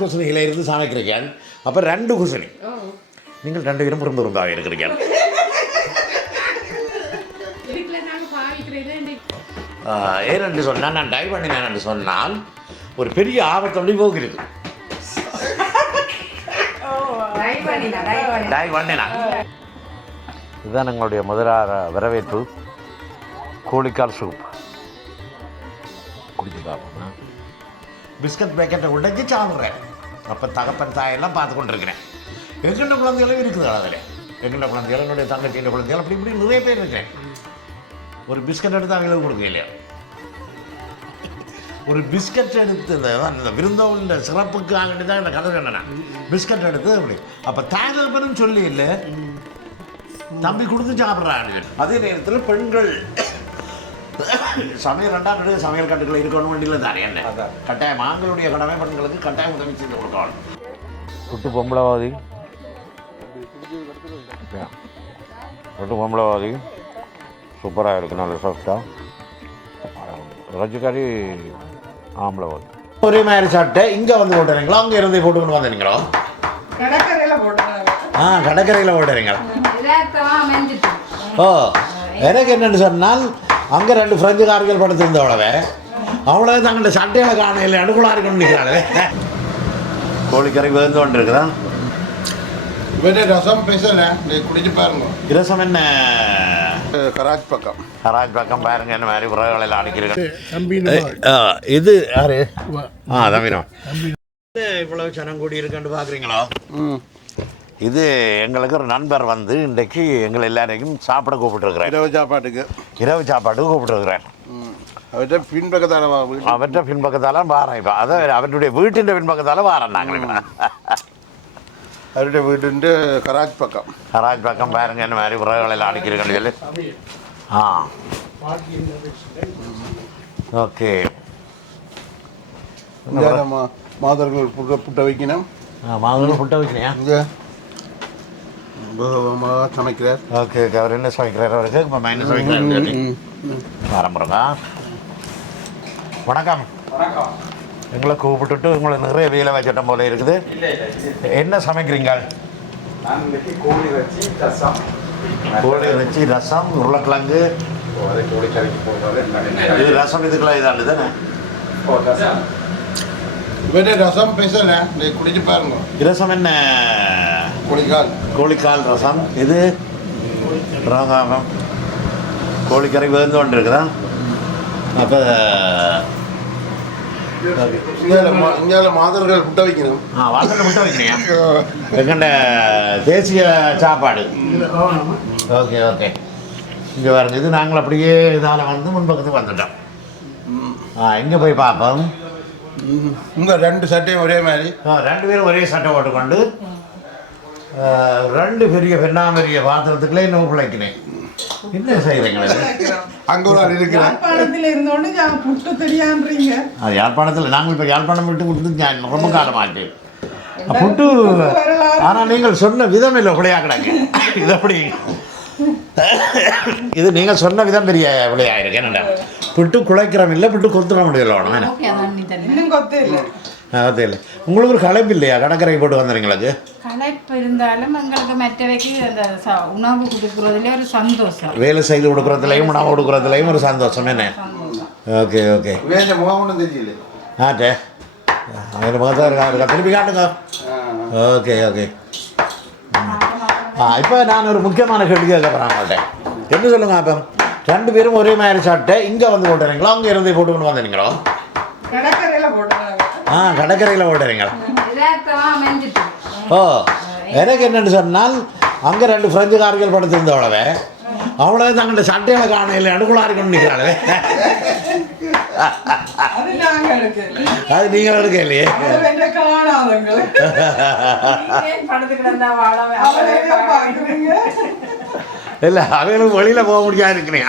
குசனிகளை இருந்து சமைக்கிறீங்க. அப்போ 2 குசனி நீங்கள் 2 பேரும் விரும்பாக இருக்கிறீங்க. ஏனென்று சொன்னால் நான் டை பண்ணினேன் என்று சொன்னால் ஒரு பெரிய ஆபத்தொழி போகிறது. டை பண்ணினான். இதுதான் எங்களுடைய முதலாக வரவேற்பு. கோழிக்கால் சூப் குடிச்சு பார்ப்போம்னா பிஸ்கட் பேக்கெட்டை உடைச்சி சாப்பிட்றேன். அப்போ தகப்பன் தாயெல்லாம் பார்த்து கொண்டிருக்கிறேன். எங்கண்ட குழந்தைகளும் இருக்குது அதில். எங்கண்ட குழந்தைகள், என்னுடைய தங்கச்சியின் குழந்தைகள், அப்படி இப்படி நிறைய பேர் இருக்கிறேன். ஒரு பிஸ்கட் எடுத்து அவங்களுக்கு கொடுக்க இல்லையா? ஒரு பிஸ்கட் எடுத்து அந்த விருந்தோட சிறப்புக்காக வேண்டி தான் இந்த கதை என்னென்ன பிஸ்கட் எடுத்து அப்படி. அப்போ தாயப்பனும் சொல்லி இல்லை, தம்பி கொடுத்து சாப்பிட்றாங்க. அதே நேரத்தில் பெண்கள் சமையல் 2ஆம் இடத்துல சமையல் கட்டுக்களை இருக்கணும் வண்டியில் தானே என்ன கட்டாயம் ஆண்களுடைய கடமை பெண்களுக்கு கட்டாயம் உதவி செய்து கொடுக்கணும். புட்டு பொம்பளவாதி சூப்பராக இருக்குது, நல்ல சாஃப்டாக. ரஜ்ஜுக்காரி ஆம்பளவாதி ஒரே மாதிரி சாப்பிட்டு இங்கே வந்து போட்டுறீங்களா? அங்கே இருந்து போட்டுக்கொண்டு வந்தீங்களோ? கடற்கரையில் போட்டுறீங்களா? ஓ, எனக்கு என்னென்னு சொன்னால் அங்கே 2 பிரெஞ்சுக்காரர்கள் படுத்திருந்தவளவே அவ்வளோ தங்கிட்ட சட்டையில் காண இல்லை, அனுகூலாக இருக்கணும்னு நிற்கிறாளே. கோழிக்கறி வேந்து கொண்டு இருக்குதான். ரசம் பேசல குடிச்சு பாருங்க. ரசம் என்ன? கராஜ் பக்கம் பாருங்க, என்ன மாதிரி உறவுகளில் அடிக்கிறேன். இது யாரு? தம்பினோ. இவ்வளவு சனம் கூடி இருக்குன்னு பார்க்குறீங்களோ? இது எங்களுக்கு ஒரு நண்பர் வந்து இன்றைக்கு எங்களை எல்லாரையும் சாப்பிட கூப்பிட்டுருக்கிறேன். இரவு சாப்பாட்டுக்கு கூப்பிட்டுருக்கிறேன். அவற்றை பின்பக்கத்தால வாரேன். இப்போ அதான் அவருடைய வீட்டின் பின்பக்கத்தால் வாரேன். நாங்கள் அவருடைய வீட்டு கராஜ் பக்கம் பாருங்க, என்ன மாதிரி உறவுகளில் அடிக்கிறேன்னு சொல்லி. ஓகே. மாதர்கள் புட்டை வைக்கணும். மாதர்கள் புட்டை வைக்கணையா? சமைக்கிறார். ஓகே, அவர் என்ன சமைக்கிறார்? அவருக்கு இப்போ என்ன சமைக்கிறார்? ஆரம்புறங்க. வணக்கம். எங்களை கூப்பிட்டுட்டு உங்களை நிறைய வேலை வச்சிட்டம் போல இருக்குது. என்ன சமைக்கிறீங்க? கோழி இறைச்சி, ரசம், உருளைக்கிழங்கு. இது ரசம் இதுக்கெல்லாம் இதாண்டு தானே? ரசம் பேசல குடிச்சு பாருங்க. ரசம் என்ன? கோழிக்கால் ரசம். இது ராங்காமம் கோழிக்கறி வேந்து கொண்டு இருக்குதான். அப்போ மாதர்கள் புட்டை வைக்கணும். வாசலில் புட்டை வைக்கிறீங்க? எங்கண்ட தேசிய சாப்பாடு. Okay okay. இங்கே பாருங்க, இது நாங்கள் அப்படியே இதால் வந்து முன்பக்கத்துக்கு வந்துட்டோம். இங்கே போய் பார்ப்போம். இங்கே 2 சட்டையும் ஒரே மாதிரி. 2 பேரும் ஒரே சட்டை போட்டுக்கொண்டு 2 பெரிய பெண்ணாமரிய பாத்திரத்துக்குள்ளே இன்னும் பிழைக்கினேன். என்ன செய்கிறீங்களா? அங்கே ஒரு ஆள் இருக்கிறேன். அது யாழ்ப்பாணத்தில் நாங்கள் இப்போ யாழ்ப்பாணம் விட்டு கொடுத்து ரொம்ப காலமாச்சு புட்டு. ஆனால் நீங்கள் சொன்ன விதம் இல்லை, விளையாடுறாங்க. இது அப்படி இது நீங்கள் சொன்ன விதம் பெரிய விளையாயிருக்கு. என்னடா புட்டு குழைக்கிறோம் இல்லை, புட்டு கொத்துற முடியல. அதே இல்லை. உங்களுக்கு ஒரு களைப்பு இல்லையா? கடற்கரை போட்டு வந்துடுங்களுக்கு? களைப்பு இருந்தாலும் எங்களுக்கு மற்றவைக்கு அந்த உணவு கொடுக்குறதுல ஒரு சந்தோஷம். வேலை செய்து கொடுக்குறதுலையும் உணவு கொடுக்குறதுலையும் ஒரு சந்தோஷம். என்ன? Okay okay. ஆட்டே அதில் முகத்தான் இருக்கா? திருப்பி காட்டுங்க. Okay okay. இப்போ நான் ஒரு முக்கியமான கேள்வி கேட்குறேன் அவங்கள்ட்ட. என்ன சொல்லுங்க? அப்போ 2 பேரும் ஒரே மாதிரி சாப்பிட்டு இங்கே வந்து போட்டுறீங்களா? அங்கே இருந்து போட்டுக்கொண்டு வந்துடுங்களோ? கடற்கரையில் போட்டுறீங்களா? ஓ, எனக்கு என்னென்னு சொன்னால் அங்கே 2 பிரெஞ்சுக்காரர்கள் படுத்திருந்தவளவே அவ்வளோ தங்கிட்ட சட்டையில காண இல்லை, அனுகூலாக இருக்கணும்னு நிற்கிறாளே. அது நீங்கள் எடுக்க இல்லையே? இல்லை, அவங்களுக்கு வெளியில் போக முடியாது இருக்கிறீங்க.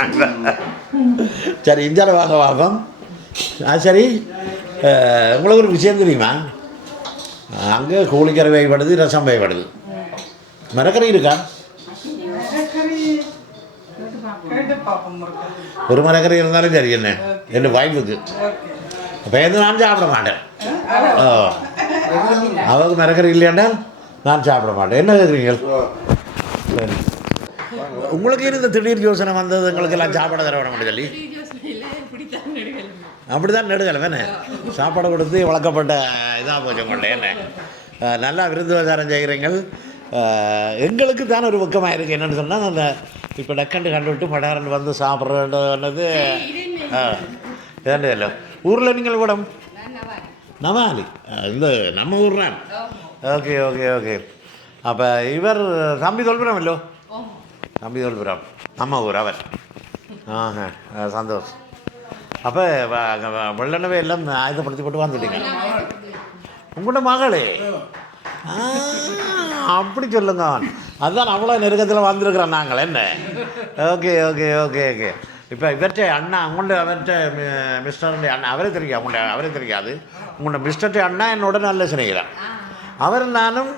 சரி, இந்தியாவில் வாங்க பார்ப்போம். சரி, உங்களுக்கு ஒரு விஷயம் தெரியுமா? அங்கே கோழிக்கறி வைப்படுது, ரசம் வைப்படுது. மரக்கறி இருக்கா? ஒரு மரக்கறி இருந்தாலும் சரி. என்ன என் வாய்ப்புக்கு இப்போ எது நான் சாப்பிட மாட்டேன். ஓ அவங்க மிரக்கறி இல்லையாண்டால் நான் சாப்பிட மாட்டேன். என்ன கேட்குறீங்க? சரி, உங்களுக்கு இருந்த திடீர் யோசனை வந்தது எங்களுக்கு எல்லாம் சாப்பாடு தர வேணும் சொல்லி அப்படி தான் நெடுகலை வேணே சாப்பாடு கொடுத்து வளர்க்கப்பட்ட இதாக போச்சு உங்கள்ட்ட. என்ன நல்லா விருந்துவதாரம் செய்கிறீங்கள். எங்களுக்கு தான் ஒரு பக்கமாக இருக்குது. என்னென்னு சொன்னால் அந்த இப்போ டக்கண்டு கண்டு விட்டு படாரன் வந்து சாப்பிட்றது இதாண்டு இல்லை. ஊரில் நீங்கள் கூட நவாலி இந்த நம்ம ஊர் தான். Okay okay okay. அப்போ இவர் தம்பி தொல்புரம் இல்லோ? தம்பி தொல்புரம் நம்ம ஊர் அவர். சந்தோஷம். அப்போ வெள்ளனவே எல்லாம் ஆயுதப்படுத்தி போட்டு வந்துட்டீங்க. உங்களோட மகளே அப்படி சொல்லுங்க. அதுதான் அவ்வளோ நெருக்கத்தில் வந்திருக்கிறோம் நாங்கள். என்ன ஓகே ஓகே ஓகே ஓகே. இப்போ இவர்கிட்ட அண்ணா உங்கள்ட அவர்கிட்ட மிஸ்டர் அண்ணா அவரே தெரியும். அவங்கள்ட்ட அவரே தெரியாது. உங்களோட மிஸ்டர்கிட்ட அண்ணா என்னோட நல்ல சிநேகிதன். அவர் நானும்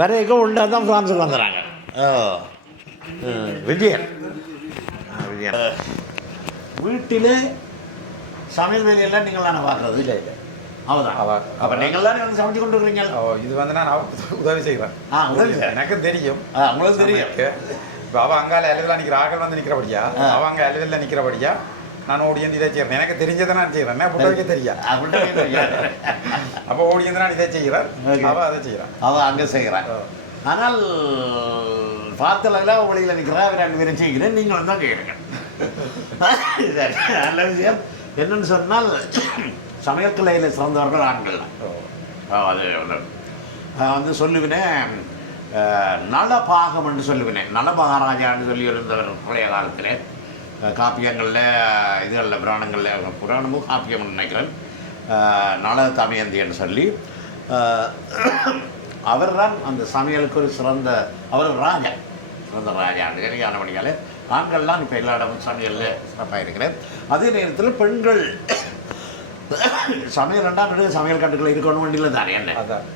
வரைக்கும் உண்டா தான் ஃப்ரான்ஸுக்கு வந்துடுறாங்க. விஜயன் விஜயன் வீட்டில் சமையல் வேலையெல்லாம் நீங்கள் தானே பார்க்குறது? இல்லை இல்லை அவதான். அப்போ நீங்கள் தானே வந்து சமைச்சு கொண்டு இருக்கிறீங்க. இது வந்து நான் உதவி செய்வேன். உதவி எனக்கு தெரியும். உங்களுக்கு தெரியும். இப்போ அவள் அங்கால அலுவலில் நிற்கிற ஆக்கள் வந்து நிற்கிறபடியா அவள் அங்கே அலுவலில் நிற்கிறபடியா நான் ஓடியந்து இதை செய்கிறேன். எனக்கு தெரிஞ்சதை நான் செய்கிறேன். புட்ட வைக்க தெரியா அப்போ ஓடியந்து நான் இதை செய்கிறேன். அவள் அதை செய்கிறான். அவள் அங்கே செய்கிறான். ஆனால் பார்த்தலாம் வழியில் நிற்கிறா. அவர் 2 பேரும் செய்கிறேன். நீங்களும் தான் கேட்குறீங்க. நல்ல விஷயம். என்னென்னு சொன்னால் சமையல் கலையில் சிறந்தவர்கள் ஆண்கள் தான். அது வந்து சொல்லுவினேன் நலபாகம் என்று சொல்லுவினேன். நலபாகராஜான்னு சொல்லி இருந்தவர் பழைய காலத்தில் காப்பியங்களில் இதுகளில் புராணங்களில் புராணமும் காப்பியம் நினைக்கிறேன். நல தமயந்தி என்று சொல்லி அவர் தான் அந்த சமையலுக்கு ஒரு சிறந்த அவர் ராஜா சிறந்த ராஜா சரியான வழியால் ஆண்கள்லாம் இப்போ எல்லா இடமும் சமையலில் சிறப்பாக இருக்கிறேன். அதே நேரத்தில் பெண்கள் சமையல் 2 சமையல் கட்டுக்கள் இருக்கணும் வண்டியில் தானே. என்ன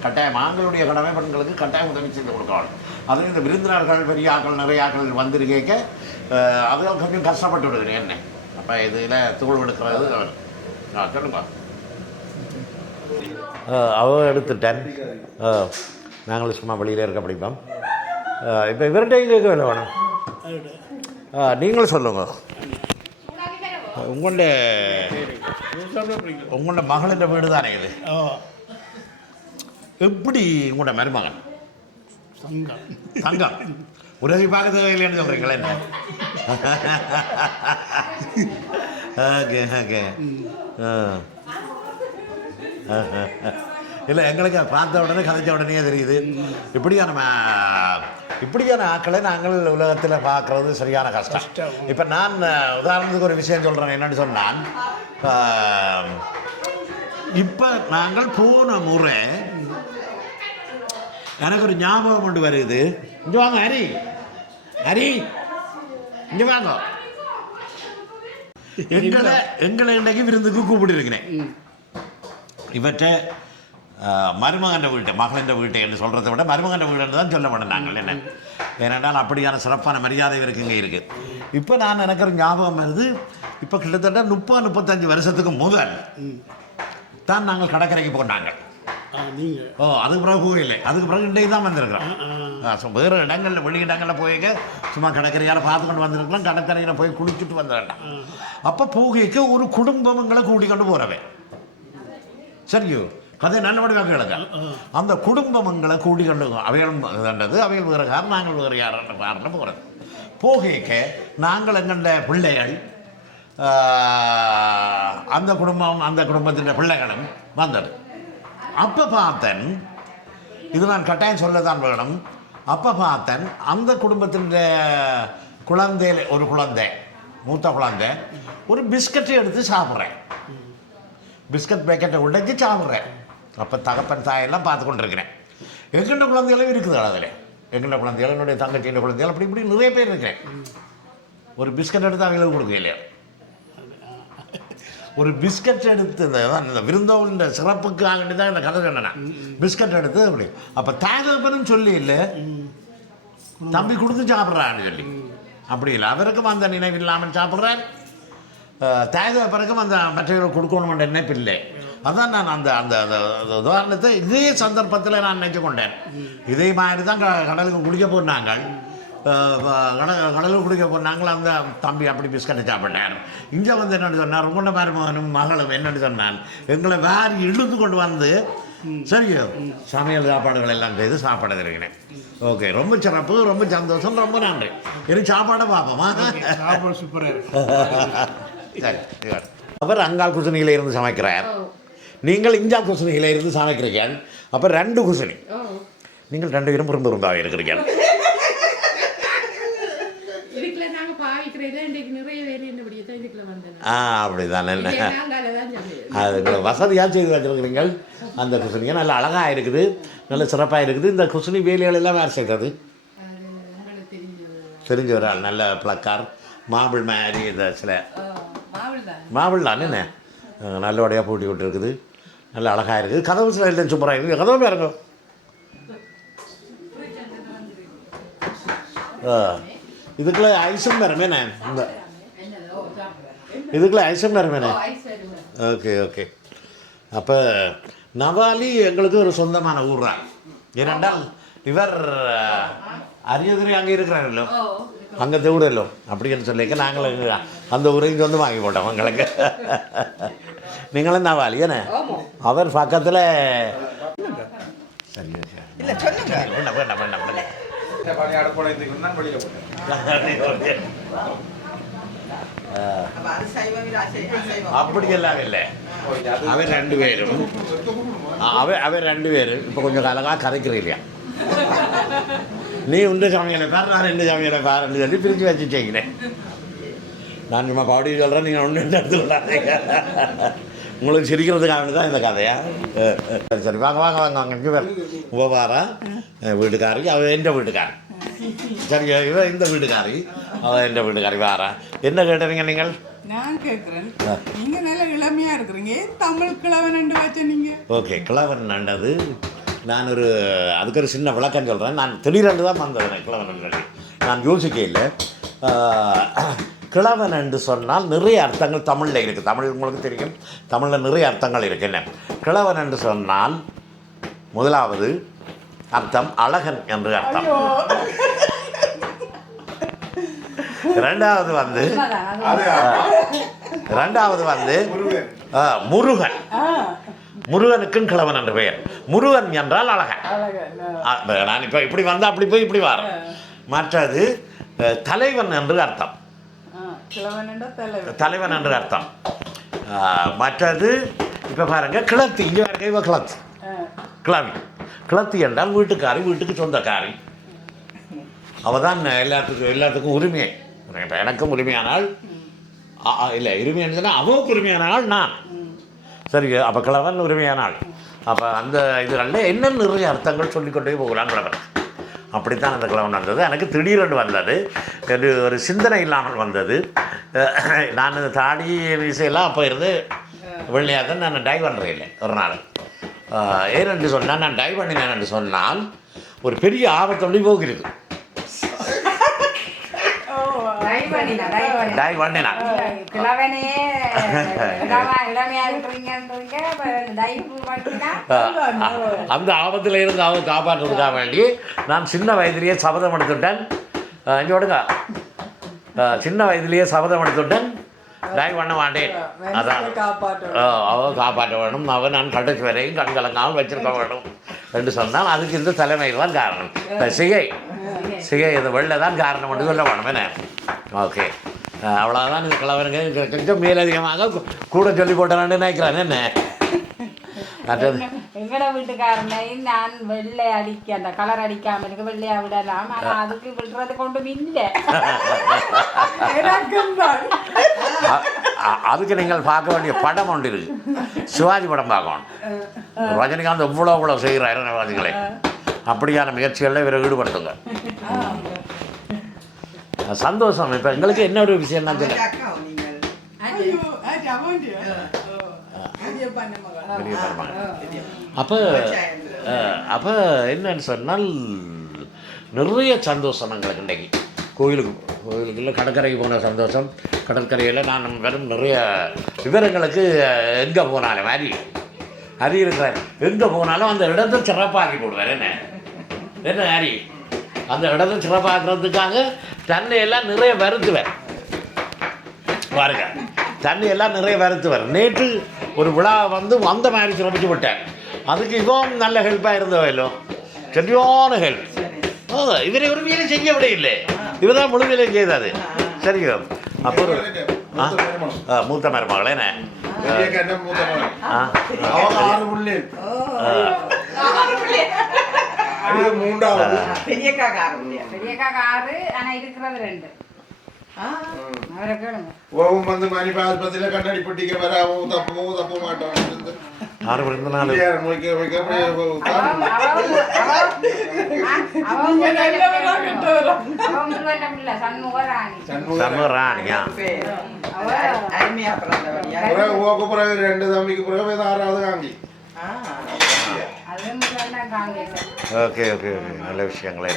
கட்டாயம் ஆண்களுடைய கடமை பெண்களுக்கு கட்டாயம் உதவி செய்து கொடுக்கணும். அதுவும் இந்த விருந்தினர்கள் பெரிய ஆக்கள் நிறைய ஆக்கள் வந்துருக்க அது கொஞ்சம் கஷ்டப்பட்டு விடுகிறேன். என்ன அப்போ இதில் தூள் எடுக்கிறது சொல்லுங்க. அவ எடுத்துட்டேன். நாங்களும் சும்மா வெளியில் இருக்க படிப்போம். இப்போ இவர்கிட்டையும் கேட்க வேலை வேணும். நீங்களும் சொல்லுங்க. உங்களோட மகளின் வீடு தானே இது? எப்படி உங்களோட மருமகன் தங்கம் உதவி பார்க்க தேவையில்லைன்னு சொல்கிறீங்களா? என்ன ஓகே ஓகே. இல்லை எங்களுக்கு பார்த்த உடனே கதைச்ச உடனே தெரியுது. இப்படியான ஆக்களை நாங்கள் உலகத்தில் பார்க்குறது சரியான கஷ்டம். இப்போ நான் உதாரணத்துக்கு ஒரு விஷயம் சொல்கிறேன். என்னென்னு சொன்னால் இப்போ நாங்கள் போன முறை எனக்கு ஒரு ஞாபகம் கொண்டு வருது. இங்கே வாங்க ஹரி ஹரி இங்கே வாங்க. எங்களை இன்றைக்கு விருந்துக்கு கூப்பிட்டு இவற்றை மருமகன் வீட்டை மகளின் வீட்டை என்று சொல்கிறத விட மருமகன் வீடு தான் சொல்ல மாட்டோம் நாங்கள். என்ன ஏனென்றால் அப்படியான சிறப்பான மரியாதை இவருக்கு இங்கே இருக்குது. இப்போ நான் எனக்கு ஒரு ஞாபகம் வருது. இப்போ கிட்டத்தட்ட 30-35 வருஷத்துக்கு முதல் தான் நாங்கள் கடற்கரைக்கு போனாங்க. அதுக்கு பிறகு போகலை. அதுக்கு பிறகு இன்றைக்கு தான் வந்திருக்கிறோம். வேறு இடங்களில் வெளி இடங்களில் போய்க்க சும்மா கடற்கரையால் பார்த்து கொண்டு வந்திருக்கலாம். கடற்கரையில் போய் குளிச்சுட்டு வந்துடலாம். அப்போ போகைக்கு ஒரு குடும்பங்களை கூட்டிக்கொண்டு போகிறவே சரியோ கதை நல்லபடியாக கேளுங்க. அந்த குடும்பங்களை கூட்டிக்கொண்டு அவைகள் வேறு காரணம் நாங்கள் வேறு யாரும் காரணம் போகிறது. போகைக்க நாங்கள் எங்கள்ட பிள்ளைகள் அந்த குடும்பத்தின் பிள்ளைகளும் வந்தது. அப்போ பார்த்தேன், இது நான் கட்டாயம் சொல்லத்தான் வேணும். அப்போ பார்த்தேன் அந்த குடும்பத்தின் குழந்தையில் ஒரு குழந்தை மூத்த குழந்தை ஒரு பிஸ்கட்டை எடுத்து சாப்பிட்றேன். பிஸ்கட் பேக்கெட்டை உடைச்சி சாப்பிட்றேன். அப்போ தகப்பன் தாயெல்லாம் பார்த்து கொண்டு இருக்கிறேன். எங்கள்ட குழந்தைகளும் இருக்குது அதில். எங்கள்ட குழந்தைகள் என்னுடைய தங்கச்சியோட குழந்தைகள் அப்படி இப்படி நிறைய பேர் இருக்கிறேன். ஒரு பிஸ்கட் எடுத்து அவங்களுக்கு கொடுக்க இல்லையா? ஒரு பிஸ்கட் எடுத்து இந்த விருந்தோவின் சிறப்புக்காக வேண்டி தான் இந்த கதை சொன்னேன். பிஸ்கட் எடுத்து அப்படி அப்போ தாயகப்பனும் சொல்லி இல்லை தம்பி கொடுத்து சாப்பிட்றான்னு சொல்லி அப்படி இல்லை. அவருக்கும் அந்த நினைவு இல்லாமல் சாப்பிட்றார். தாயகப்பனுக்கும் அந்த மற்றவர்கள் கொடுக்கணுமென்ற நினைப்பு இல்லை. அதான் நான் அந்த அந்த அந்த உதாரணத்தை இதே சந்தர்ப்பத்தில் நான் நினைச்சு கொண்டேன். இதே மாதிரி தான் கடலுக்கு குடிக்க போனாங்க. கடலுக்கு குடிக்க போனாங்களா அந்த தம்பி அப்படி பிஸ்கட்டை சாப்பிட்டார். இங்கே வந்து என்னென்னு சொன்னார், ரொம்ப மருமகனும் மகளும் என்னென்னு சொன்னான், எங்களை வேறு இழுத்து கொண்டு வந்து சரியோ சமையல் சாப்பாடுகள் எல்லாம் செய்து சாப்பாடு தருகிறேன். ஓகே, ரொம்ப சிறப்பு, ரொம்ப சந்தோஷம், ரொம்ப நன்றி. எனக்கு சாப்பாடை பார்ப்போமா? சரி. அவர் அங்காள் குசினியில் இருந்து சமைக்கிறார், நீங்கள் இஞ்சால் குசினியில் இருந்து சமைக்கிறீங்க. அப்போ 2 குசினி, நீங்கள் 2 பேரும் விரும்பாக இருக்கிறீங்க. அப்படிதான் அது வசதியாக செய்து வச்சிருக்கிறீங்க. அந்த குசினியை நல்ல அழகாக இருக்குது, நல்ல சிறப்பாக இருக்குது. இந்த குசினி வேலைகள் எல்லாம் வேறு செய்கிறது தெரிஞ்ச ஒரு ஆள், நல்ல பிளக்கார் மாபிள் மாதிரி இந்த சில மாபிள் தான் என்ன நல்லபடியாக பூட்டி விட்டு இருக்குது, நல்ல அழகாக இருக்குது. கதவு சில இல்லை சூப்பராக இருக்குது. கதவு பாருங்க. இதுக்குள்ள ஐஸும் வரமேண்ணே, இந்த இதுக்குள்ள ஐஸும் வரமேண்ணே. Okay okay. அப்போ நவாலி எங்களுக்கு ஒரு சொந்தமான ஊர் தான். ஏனென்றால் இவர் அரியதுரை அங்கே இருக்கிறாரല്ലോ, அங்கே தேவிடല്ലോ அப்படின்னு சொல்லிக்க நாங்கள் அந்த ஊரை இங்கே வந்து வாங்கி போட்டோம் எங்களுக்கு. நீங்களும் நவாலி ஏண்ணே? அவர் பக்கத்தில் சரி வேண்டாம் வேண்டாம் வேண்டாம் வேண்டாம் அப்படியெல்லாம் இல்லை. அவர் 2 பேரும் அவர் 2 பேரும் இப்போ கொஞ்சம் காலமாக கதைக்கிறீங்க. நீ உண்டு சமையலை பார், நான் 2 சமையலை பாருன்னு சொல்லி பிரித்து வச்சு செய்கிறேன். நான் சும்மா பாடி சொல்கிறேன், நீங்கள் ஒன்று எடுத்துக்கொள்ளாதீங்க. உங்களுக்கு சிரிக்கிறதுக்காக தான் இந்த கதையா? சரி வாங்க வாங்க வாங்க வாங்க. இங்கே பேர் உபவாரா வீட்டுக்காரி, அவள் எந்த வீட்டுக்காரி. சரி இவன் இந்த வீட்டுக்காரி, அவள் எந்த வீட்டுக்காரி வாரா. என்ன கேட்டுறீங்க நீங்கள்? நான் கேட்குறேன், நீங்கள் நல்ல இளமையாக இருக்கிறீங்க, தமிழ் கிழவன் வச்ச நீங்கள். ஓகே, கிழவன் நண்டது நான் ஒரு அதுக்கு ஒரு சின்ன விளக்கம் சொல்கிறேன். நான் திடீரென்று தான் வந்தது கிழவன், நான் யோசிக்க இல்லை. கிழவன் என்று சொன்னால் நிறைய அர்த்தங்கள் தமிழில் இருக்குது. தமிழ் உங்களுக்கு தெரியும், தமிழில் நிறைய அர்த்தங்கள் இருக்குல்ல. கிழவன் என்று சொன்னால் முதலாவது அர்த்தம் அழகன் என்று அர்த்தம். ரெண்டாவது வந்து முருகன். முருகனுக்கும் கிழவன் என்று பெயர். முருகன் என்றால் அழகன். நான் இப்போ இப்படி வந்தால் அப்படி போய் இப்படி வரேன். மற்றது தலைவன் என்று அர்த்தம், தலைவன் என்று அர்த்தம். மற்றது இப்போ பாருங்க, கிளத்தி. இங்கே இருக்க இவ கிளத்தி, கிளவி. கிளத்தி என்றால் வீட்டுக்காரி, வீட்டுக்கு சொந்தக்காரி. அவள் தான் எல்லாத்துக்கும் உரிமையை. இப்போ எனக்கும் உரிமையானால் இல்லை, உரிமையானு சொன்னால் அவனுக்கு உரிமையானால் நான். சரி, அப்போ கிழவன் உரிமையானால். அப்போ அந்த இதுகளில் என்ன நிறைய அர்த்தங்கள் சொல்லிக்கொண்டே போகலாம் கிழவன். அப்படித்தான் அந்த கிழவன் வந்தது. எனக்கு திடீரென்று வந்தது, ஒரு சிந்தனை இல்லாமல் வந்தது. நான் தாடி வீசையெல்லாம் அப்போ இருந்து வெள்ளையாக தான் நான் டை பண்ணுறேன் இல்லை ஒரு நாள். ஏனென்று சொன்னால், நான் டை பண்ணினேன் என்று சொன்னால் ஒரு பெரிய ஆபத்தோடு போகிறது. டை பண்ணினான் அந்த ஆபத்தில் இருந்து அவங்க காப்பாற்றுறதுக்காக வேண்டி நான் சின்ன வயதிலேயே சபதம் எடுத்துட்டேன். இங்கே விடுங்க, சின்ன வயதிலேயே சபதம் எடுத்துட்டேன், டை பண்ண மாட்டேன். அதான் அவன் காப்பாற்ற வேணும், அவன் நான் கடைசி வரையும் கண்கலங்காமல் வச்சிருக்க வேணும் என்று சொன்னால் அதுக்கு இந்த தலைமையில் தான் காரணம். சிகை இது வெள்ளை தான் காரணம் என்று சொல்ல வேணும் என்ன. ஓகே, அவ்வளோதான். இது கிழவனுங்க கொஞ்சம் மேலதிகமாக கூட சொல்லி போட்டான்னு நினைக்கிறேன். என்ன எங்கட வீட்டுக்காரனையும் நான் வெள்ளை அடிக்க அந்த கலர் அடிக்காம இருக்கு, வெள்ளையா விடலாம். ஆனா அதுக்கு விடுறது கொண்டும் இல்லை. அதுக்கு நீங்கள் பார்க்க வேண்டிய படம் ஒன்று இருக்கு, சிவாஜி படம் பார்க்கணும். ரஜினிகாந்த் எவ்வளோ செய்கிறாரு ரஜினிகளே. அப்படியான முயற்சிகளில் இவரை ஈடுபடுத்துங்க. சந்தோஷம். இப்போ எங்களுக்கு என்ன ஒரு விஷயம் தான் சொல்ல, அப்போ என்னன்னு சொன்னால் நிறைய சந்தோஷம் எங்களுக்கு இன்றைக்கி. கோயிலுக்குள்ள கடற்கரைக்கு போன சந்தோஷம். கடற்கரையில் நான் வெறும் நிறைய விவரங்களுக்கு எங்கே போனாலும் மாதிரி ஹரி இருக்கிறார், எங்கே போனாலும் அந்த இடத்தை சிறப்பாக்கி போடுவார். என்ன ஹரி அந்த இடத்தை சிறப்பாக்குறதுக்காக தண்ணியெல்லாம் நிறைய வருத்துவார். பாருங்க, தண்ணியெல்லாம் நிறைய வருத்துவார். நேற்று ஒரு விழா வந்து வந்த மாதிரி சிறப்பிச்சு விட்டார். அதுக்கு இவன் நல்ல ஹெல்ப்பாக இருந்தவையிலோ, சரியான ஹெல்ப். இவரை ஒரு வேலை செய்ய விட இல்லை, இவர் தான் முழு வேலையும் செய்தாது. சரிங்க. அப்போ ஒரு மூத்த மருமகள் என்ன பெரியக்கா காரு, ஆனா இருக்கிறது 2. அவரை கேளுங்க. வந்து மணி ஆஸ்பத்திரியில கண்ணாடி பொட்டிக்க வர அவன் தப்பு மாட்டான். 6 பிறந்த நாள் சண்முகராணியா? பிறகு 2 தம்பிக்கு பிறகு 6வது காந்தி. ஓகே ஓகே ஓகே, நல்ல விஷயங்களே.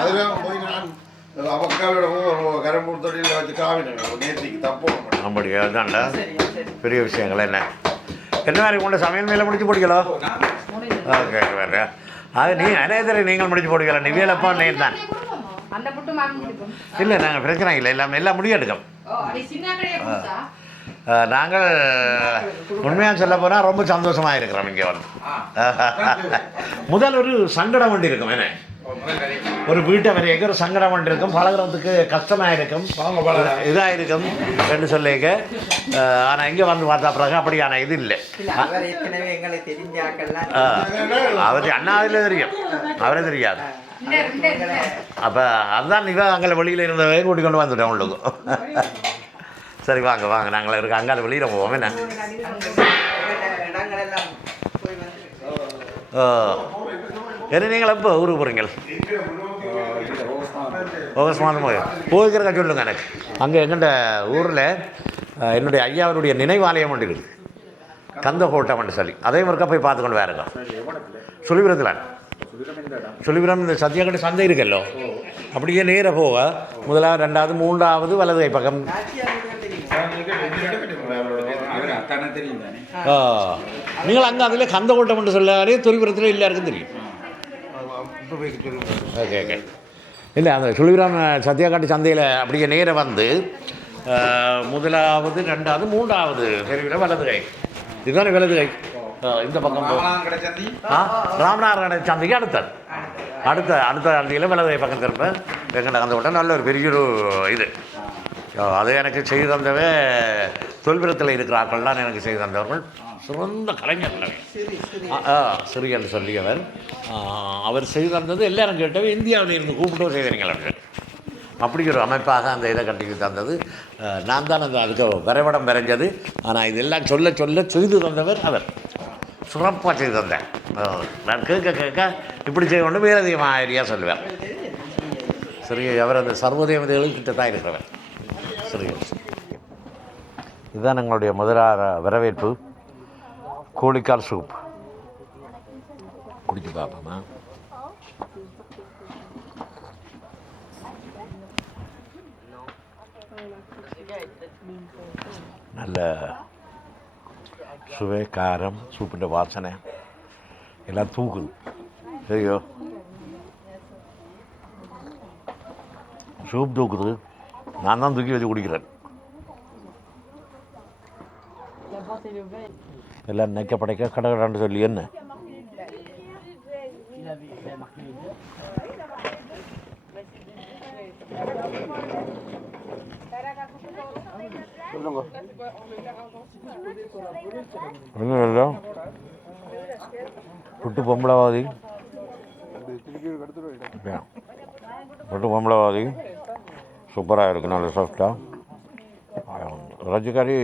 அதெல்லாம் போய் நான் அவக்காவிடமும் கரும்பு தொழிலில் வச்சு காவினேன் நேற்றுக்கு தப்பு. அப்படியா? அதுதான்டா பெரிய விஷயங்கள். என்ன மாதிரி கொண்டு சமையல் மேலே முடிச்சு போடுங்களோ? ஓகே வேறு அது அநேகரை நீங்கள் முடிச்சு போடுங்களா? நிவியலப்பா நேர் தான் இல்லை, நாங்கள் பிரச்சனை இல்லை, எல்லாம் முடியெடுக்கும். நாங்கள் உண்மையாக சொல்ல போனால் ரொம்ப சந்தோஷமாக இருக்கிறோம். இங்கே வந்து முதல் ஒரு சங்கடம் வண்டி இருக்கும். என்ன ஒரு வீட்டை வரைக்கும் ஒரு சங்கடம் வண்டி இருக்கும், பழகிறதுக்கு கஷ்டமாக இருக்கும், இதாக இருக்கும் என்று சொல்லிக்க. ஆனால் இங்கே வந்து பார்த்தா பிறகு அப்படியான இது இல்லை. அவருக்கு அண்ணாவில் தெரியும், அவரே தெரியாது. அப்போ அதுதான் இவன் அங்கே வெளியில் இருந்தவங்க கூட்டிக் கொண்டு வந்துட்டேன் உங்களுக்கு. சரி வாங்க வாங்க, நாங்கள் இருக்க அங்கால வெளியில் போவோம். என்ன என்ன நீங்கள் எப்போ ஊருக்கு போகிறீங்க? ஆகஸ்ட் மாதம் போய்க்கிறக்கா சொல்லுங்க. எனக்கு அங்கே எங்கள்ட ஊரில் என்னுடைய ஐயாவருடைய நினைவாலயம் ஒன்று இருக்குது, கந்த கோட்டம் சொல்லி. அதே முறைக்கா போய் பார்த்துக்கொண்டு வேறுங்க. சுழிபுரத்தில் சுழிபுரம் இந்த சத்தியாக்கட்டு சந்தை இருக்கல்லோ, அப்படியே நேராக போக 1வது 2வது 3வது வலது கை பக்கம். நீங்கள் அங்கே அதில் கந்த கோட்டம் சொல்லாரே தொழில்புரத்தில் எல்லாருக்கும் தெரியும். Okay okay. இல்லை, அந்த சுழிபுரம் சத்தியாக்காட்டு சந்தையில் அப்படியே நேராக வந்து 1வது 2வது 3வது தெருவில் வலது கை. இதுதானே வலது கை. இந்த பக்கம் ராமநாதர் சந்தைக்கு அடுத்த சந்தையில் வலது கை பக்கம் திரும்ப எங்கள்கிட்ட கந்த கோட்டம் நல்ல ஒரு பெரிய ஒரு இது. அது எனக்கு செய்து தந்தவே தொல்புரத்தில் இருக்கிற ஆக்கள்லாம் எனக்கு செய்து தந்தவர்கள் சிறந்த கலைஞர்கள். சிறியல் சொல்லியவர் அவர் செய்து தந்தது எல்லாரும் கேட்டவே இந்தியாவில் இருந்து கூப்பிட்டு செய்தீங்கள் அவர்கள். அப்படி ஒரு அமைப்பாக அந்த இதை கட்டி தந்தது நான் தான். அந்த அதுக்கு வரைபடம் வரைஞ்சது. ஆனால் இதெல்லாம் சொல்ல சொல்ல செய்து தந்தவர் அவர். சிறப்பாக செய்து தந்தேன். நான் கேட்க இப்படி செய்ய கொண்டு வேறு அதிகமாக ஐடியா சொல்லுவேன். சரி, அவர் அந்த சர்வதேவதைகளுக்கு கிட்ட தான் இருக்கிறவர். சரி, இதுதான் எங்களுடைய முதலாக வரவேற்பு. கோழிக்கால் சூப் குடிச்சு பார்ப்போமா? நல்ல சுவை, காரம், சூப்பிൻ്റെ வாசனை எல்லாம் தூக்குது. சரியோ, சூப் தூக்குது. நான் தான் தூக்கி வச்சு குடிக்கிறேன். எல்லாம் நெக்க படைக்க கடகடான்னு சொல்லி என்ன எல்லாம் புட்டு பொம்பளவாதி, புட்டு பொம்பளவாதி சூப்பராக இருக்குது. நல்ல சாஃப்டாக. ரஜ்ஜுக்காரி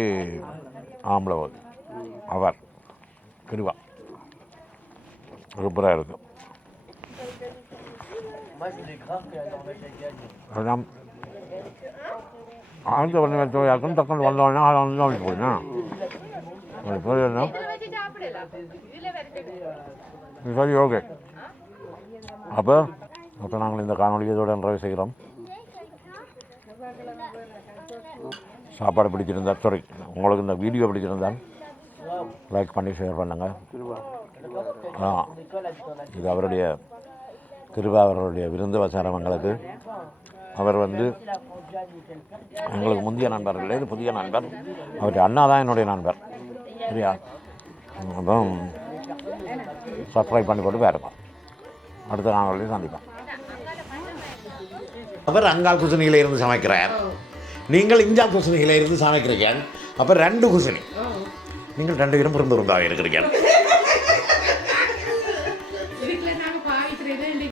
ஆம்பளவாதி அவர் கிருவா சூப்பராக இருக்குது. அதான் ஆழ்ந்த பண்ணி வச்சோம் தக்கன் வந்தோடனே அதை வந்து தான் போயினா புரியல. சரி, ஓகே. அப்போ நாங்கள் இந்த காணொலியை இதோட நிறைவு செய்கிறோம். சாப்பாடு பிடிச்சிருந்தா, சாரி, உங்களுக்கு இந்த வீடியோ பிடிச்சிருந்தால் லைக் பண்ணி ஷேர் பண்ணுங்கள். இது அவருடைய கிருபா அவர்களுடைய விருந்து வசாரம் எங்களுக்கு. அவர் வந்து எங்களுக்கு முந்தைய நண்பர் இல்லை, இது புதிய நண்பர். அவருடைய அண்ணா தான் என்னுடைய நண்பர். சரியா? அப்போ சப்ஸ்கிரைப் பண்ணி போட்டு வேறுப்போம். அடுத்த நாளில் சந்திப்போம். அவர் அங்காள் குசினியில் இருந்து சமைக்கிறார், நீங்கள் இஞ்சால் குசினியில் இருந்து சமைக்கிறீர்கள். அப்போ 2 குசினி, நீங்கள் 2 பேரும் பிறந்து இருக்கிறீர்கள்.